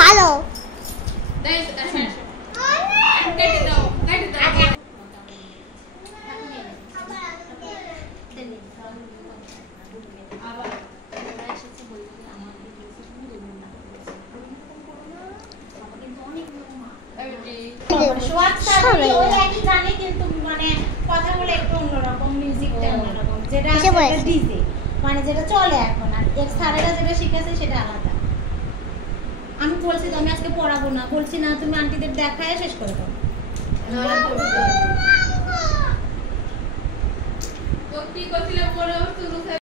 ভালো মানে যেটা চলে এখন আর স্যারেরা যেটা শিখেছে সেটা আলাদা। আমি বলছি তো আমি আজকে পড়াবো না, বলছি না তুমি আন্টিদের দেখায় শেষ করে দাও।